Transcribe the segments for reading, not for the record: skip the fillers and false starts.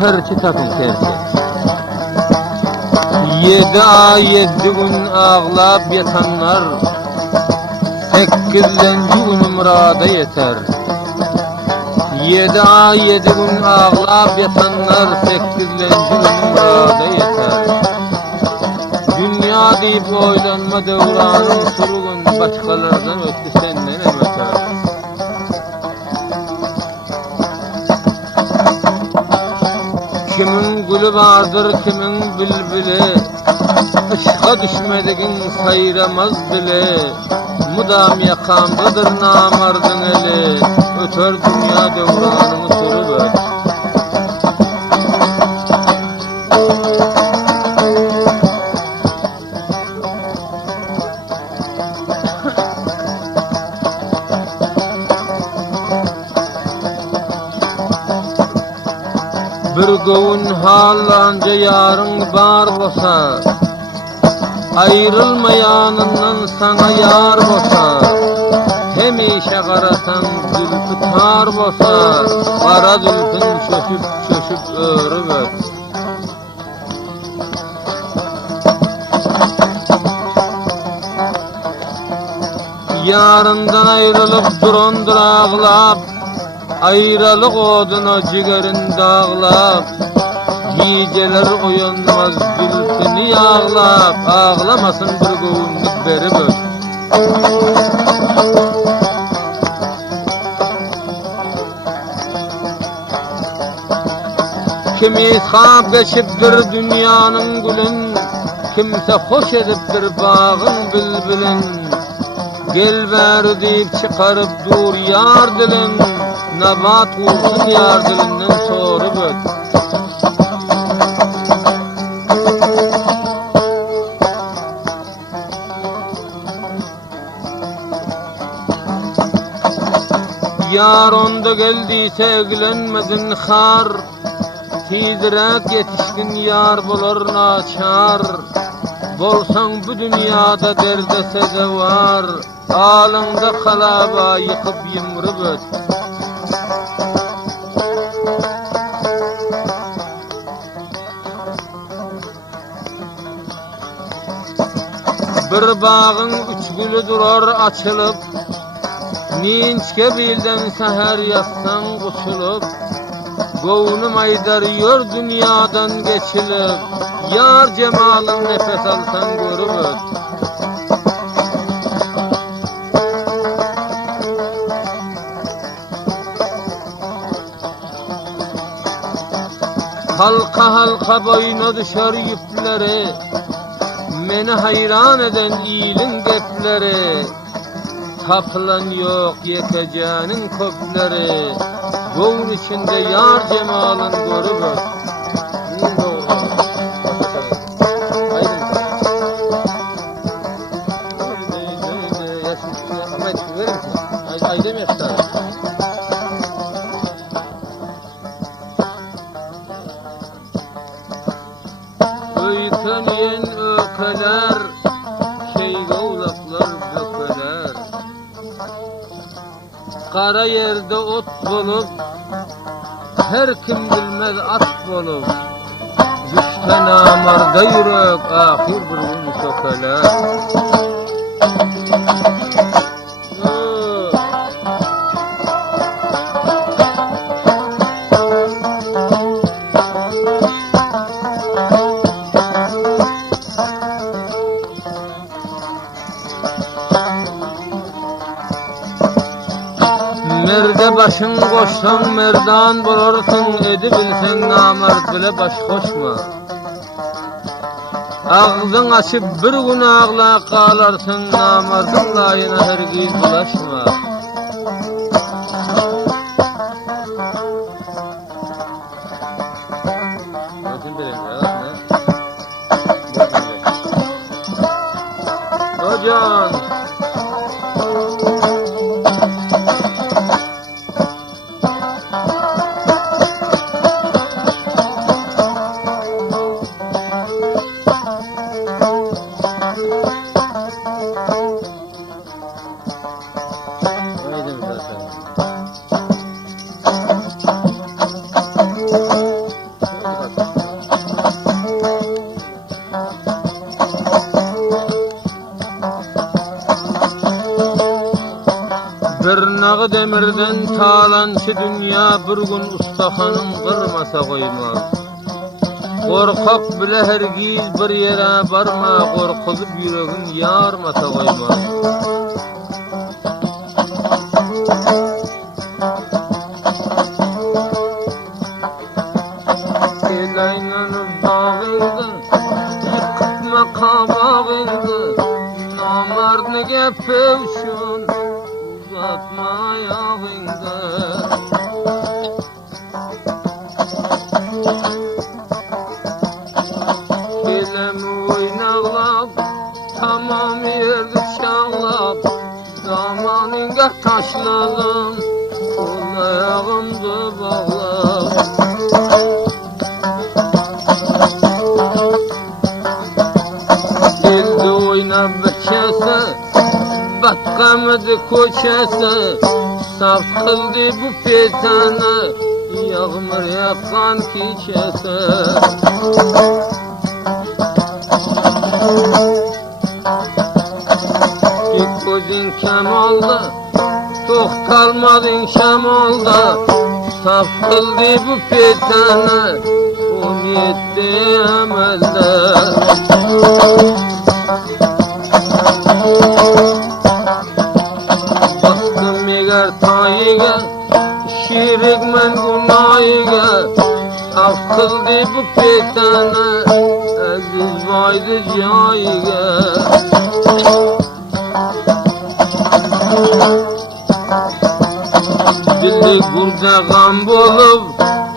Terçi tapın terçi. 7 ay 7 gün ağlap yatanlar 8-nji güni murada yeter. 7 ay 7 gün ağlap yatanlar 8-nji güni murada yeter. Dünya deyip oylanma devranın surugun başkalardan öttü senden öter. Kimin gülü vardır, kimin bülbülü, ışığa düşmedigin sayramaz dili, mudam yakandadır namardın eli, öter dünya devranını sürüver. Bir gowun hallanca yarın bar bolsa, ayrılmayanından sana yar bolsa, hemişe qaratan zülfü tar bolsa, qara zülfün çöşüp örüver. Yarından ayrılıp durandır ağlap, ayrılık odunu cigerin dağlap, geceler uyanmaz gülsünü yağlap, ağlamasın bir gövünlük berip öt. Kimi hap geçipdir dünyanın gülün, kimse hoş edipdir bağın bülbülün, gel ver deyip çıkarıp dur yar dilin, nabat vursun yar dilinden sorup öt. Yar onda geldiyse eglenmedin har, tizrek yetişkin yar bolar naçar, bolsan bu dünyada derdese de var, alında kalaba yıkıp yımrıp öt. Bir bağın üç gülü durar açılıp, ninçke bilden seher yatsan kuçulup, gowunum aydar dünyadan geçilip, yar cemalın nefes alsan görüp öt. Halka halka boyuna düşer yüpleri, meni hayran eden iyilin gepleri, tapılan yok yekeceğinin köpleri, gowun içinde yar cemalın görüp öt. Öykeleyen ökeler, şeyge uzaklar dökeler, kara yerde ot bolup, her kim bilmez at bolup, güçten amarda yürek ahir bir gün sökeler. Merde başın koşsan merdan bularsın, edi bilsen namert bile baş koşma. Ağzın açıp bir gün ağla qalarsın, namerdin layına hergiz bulaşma. Hocam Bir nağı demirden talançı dünya bir gün ustahanın kırmasa koymaz. Korkak bile hergiz bir yere barma, korkup yüreğin yarmasa koymaz. Elaylanıp bağıydı, yıkıtma kabağıydı, namardını gepevşun, uzatma ayağıydı. Kelemi oynağlap, tamam yerde şanlap, zamanınga taşladım, sol ayağımdı bağlap. Geldi oynab beçese, batqamadı koçese, saf kıldı bu petana, yağmur yakan keçese. Gözün kemalda, toxtalmadın şamalda, saf kıldı bu petana, 17 amelde. Bastım eğer tayiga, şirik men gunayiga, saf kıldı bu petana, aziz vaydı cayiga. Dili burada gam bolup,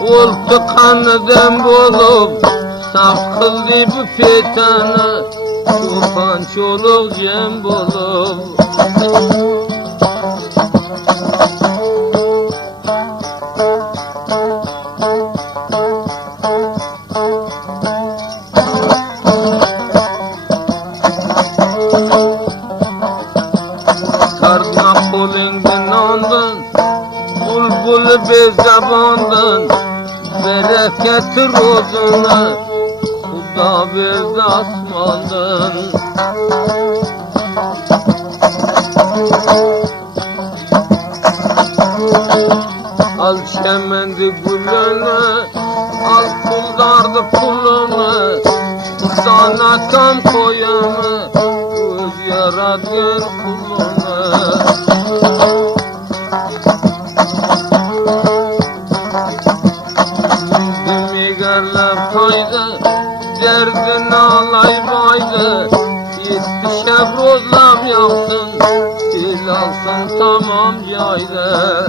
oltu kanıdan bolup, saf kıldı bu petana, tufan çoluk cem bolup. Sarnak kolingden ondan, bulbul bir zabandan, bereket rozuna, Huda verdi asmandan. Al çemendi gülünü, al puldardı pulunu, sana kan koyanı, öz yaradır kulunu. Demigerler fayda, derdin alay baydı, yetmişe rozlam yaksın, dil alsın tamam yaydı.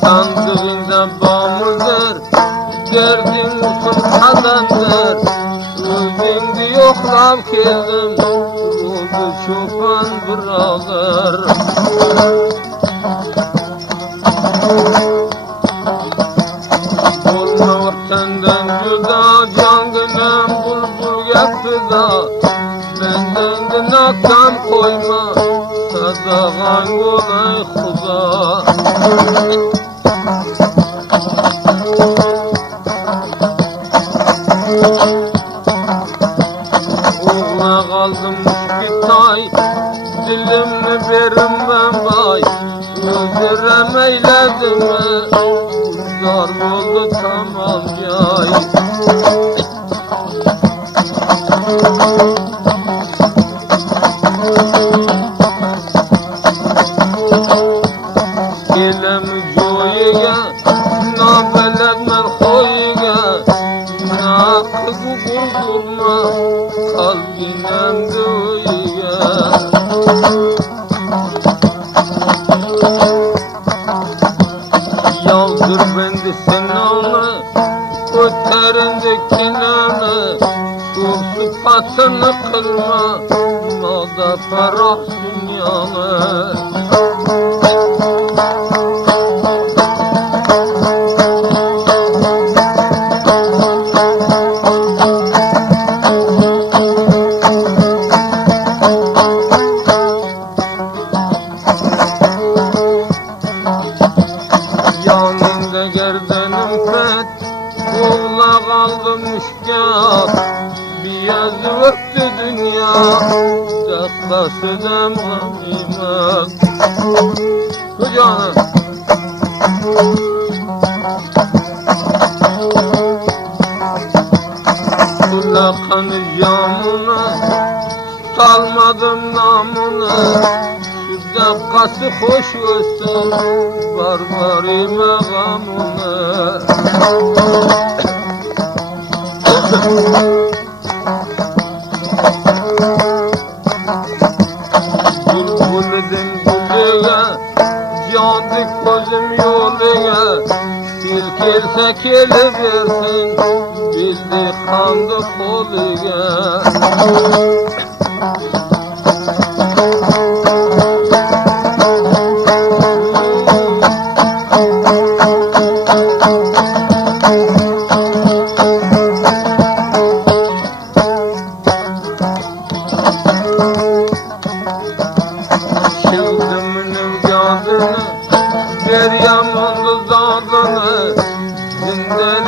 Sandığında bağımlıdır, derdin usul kadandır, özünde yoklab keldim, ruhu çoban buralar. Olma senden juda, cangınan bulbul yapıda, benden de nakam koyma, sadağan olay Huda. Oğla kaldım bir tay, dilimni verim ben bay, özürem eyledim mi, uzar oldu tamam yay. Gelemi joyiga, nabelet men khoyiga, nakı gugurdurma, kalbinem duyga. Yavdur bendi senanı, köterindi kinanı, şu sıfatını kılma moda ferah dünyanı. Yanında gerdenim fet, Kuğla kaldım müşkat, bir yazı öptü dünya, Dekkası dem ganimet. Bu canım. Kulakını camına, salmadım namını, Dekkası hoş olsun, barbarime gamını. Bülbülüdün gülüge, cadık gözüm yoluge, Sirkelse keliversin, bildi kandı koluge. Şimdiminin cadını, Meryem oldu zadını, Zindan